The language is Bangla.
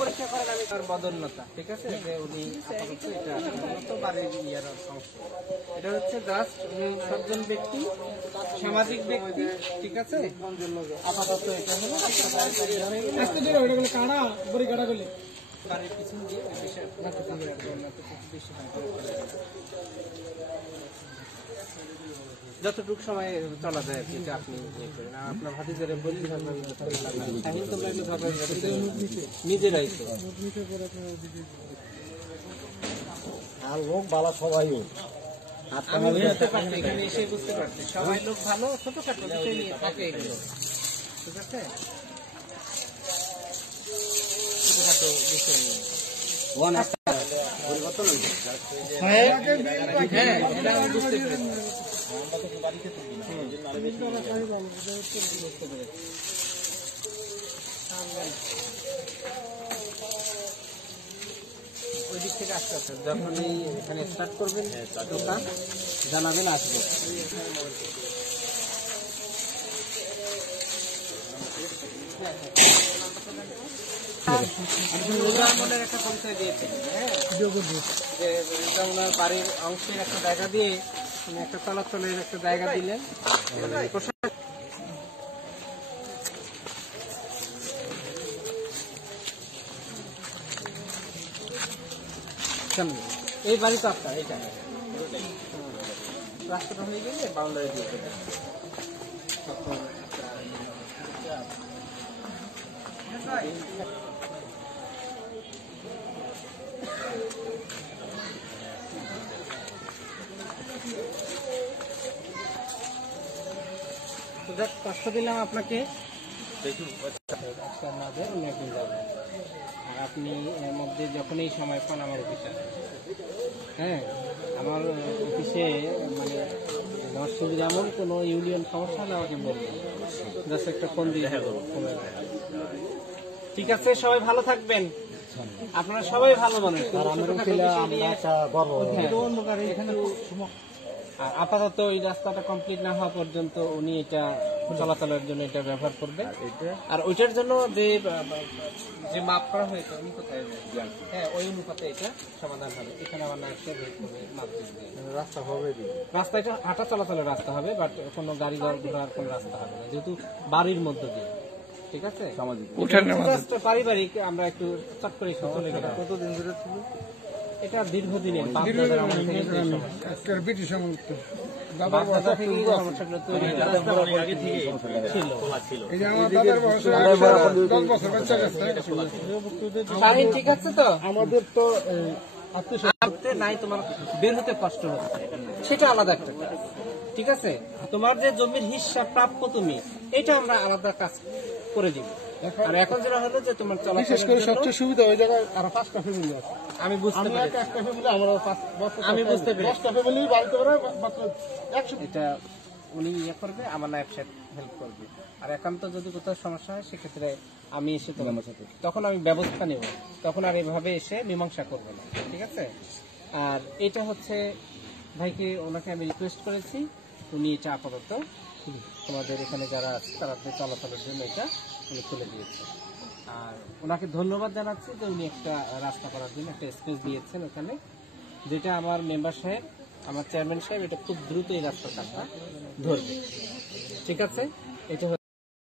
পরীক্ষা করেন আমি তার বদন্যতা, ঠিক আছে, যে উনি এটা হচ্ছে জাস্ট সজ্জন ব্যক্তি, সামাজিক ব্যক্তি, ঠিক আছে। আপাতত এটা হলো বাড়ির পিছন দিয়ে যতটুকু সময় চলা যায় আর কি, আপনি ইয়ে করেন। আপনার ভাতিজারে বললি শাহিন তোমরা নিজেরাই তো আর লোক ভালো সবাই, আমি বুঝতে পারছি, এখানে এসে বুঝতে পারছি সবাই লোক ভালো, ছোটখাটো বিষয় নিয়ে থাকে এগুলো, ঠিক আছে, ছোটখাটো বিষয় নিয়ে পরিবর্তন হয়েছে। হ্যাঁ, এটা আমি বুঝতে পেরেছি। ওই দিক থেকে আসতে আসতে যখনই এখানে স্টার্ট করবেন দোকান জানাবেন, আসবো। একটা পরিচয় দিয়েছিলেন, যে ওনার বাড়ির অংশের একটা জায়গা দিয়ে একটা চলাচলের একটা জায়গা দিলেন। এই বাড়ি তো আপনার, এইটা রাস্তাটা হয়ে গেলে বাউন্ডারি দিয়ে দেবেন। কষ্ট দিলাম আপনাকে, আর আপনি এর মধ্যে যখনই সময় পান আমার অফিসে, হ্যাঁ, আমার অফিসে মানে নরসিংদীর এমন কোনো ইউনিয়ন সমস্যা হলে আমাকে বলবেন, জাস্ট একটা ফোন দিয়ে দেবো। ঠিক আছে, সবাই ভালো থাকবেন, আপনারা সবাই ভালো মানুষ। আর আপাতত এই রাস্তাটা কমপ্লিট না হওয়া পর্যন্ত উনি এটা চলাচলের জন্য এটা ব্যবহার করবে। আর ওইটার জন্য যে মাপ করা হয়েছে উনি কোথায়, হ্যাঁ, ওই অনুপাতে এটা সমাধান হবে। এখানে আমার না একটা মাপ রাস্তা হবে, রাস্তা এটা হাঁটা চলাচলের রাস্তা হবে, বাট কোনো গাড়ি ঘোড়ার কোনো রাস্তা হবে না, যেহেতু বাড়ির মধ্য দিয়ে, ঠিক আছে। পারিবারিক আমরা একটু চট করে চলে গেলাম। কতদিন ধরে ছিল এটা? দীর্ঘদিনের, ব্রিটিশ ঠিক আছে। তো আমাদের তো নাই, তোমার বের হতে কষ্ট হচ্ছে, সেটা আলাদা একটা, ঠিক আছে। তোমার যে জমির হিসাব প্রাপ্য তুমি, এটা আমরা আলাদা কাজ করে দিব। আর এখন যেটা হলো যে তোমার বিশেষ করে সবচেয়ে সুবিধা ওই জায়গায় আরো 5টা ফ্যামিলি আছে। আমি বুঝতে পেরেছি, একটা ফ্যামিলি আমরা আমি বুঝতে পেরেছি 10টা ফ্যামিলি বাড়িতে করে মাত্র 100। এটা উনি ইয়ে করবে, আমার নায়েব সাহেব হেল্প করবে। আর একান্ত যদি কোথাও সমস্যা হয় সেক্ষেত্রে আমি এসে তোমার সাথে তখন আমি ব্যবস্থা নেব, তখন আর এভাবে এসে মীমাংসা করবে না, ঠিক আছে। আর এটা হচ্ছে ভাইকে, ওনাকে আমি রিকোয়েস্ট করেছি, উনি এটা আপাতত তোমাদের এখানে যারা আছে তারা চলাচলের জন্য এটা উনি খুলে দিয়েছে। আর ওনাকে ধন্যবাদ জানাচ্ছি যে উনি একটা রাস্তা করার জন্য একটা স্পেস দিয়েছেন ওখানে, যেটা আমার মেম্বার সাহেব, আমার চেয়ারম্যান সাহেব এটা খুব দ্রুত এই রাস্তার কাজটা ধরবে, ঠিক আছে। এটা